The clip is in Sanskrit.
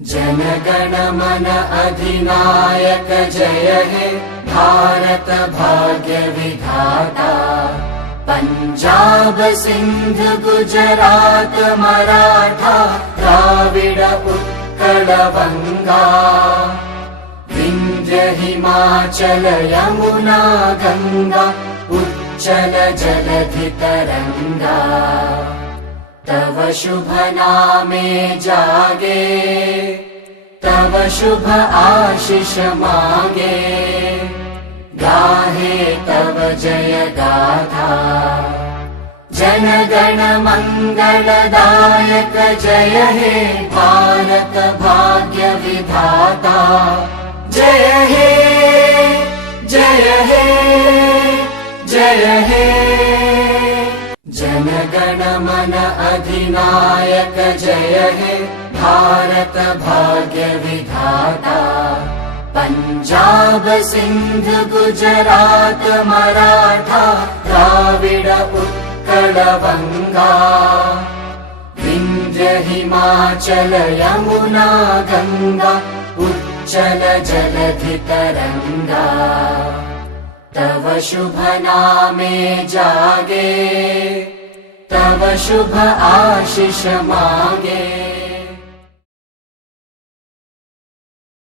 जनगण मन अधिनायक जय हे भारत भाग्य विधाता। पंजाब सिंध गुजरात मराठा द्राविड उत्कल बंगा। विंध्य हिमाचल यमुना गंगा उच्चल जलधि तरंगा। तव शुभ नामे जागे तव शुभ आशीष मागे। गाहे तव जय गाथा जनगण मंगलदायक जय हे भारत भाग्य विधाता। जय हे जय हे जय हे। जनगण मन अधिनायक जय हे भारत भाग्य विधाता। पंजाब सिंध गुजरात मराठा द्राविड उत्कल बंगा। विंध्य हिमाचल यमुना गंगा उच्चल जलधि तरंगा। तव शुभ नामे जागे तव शुभ आशीष मागे।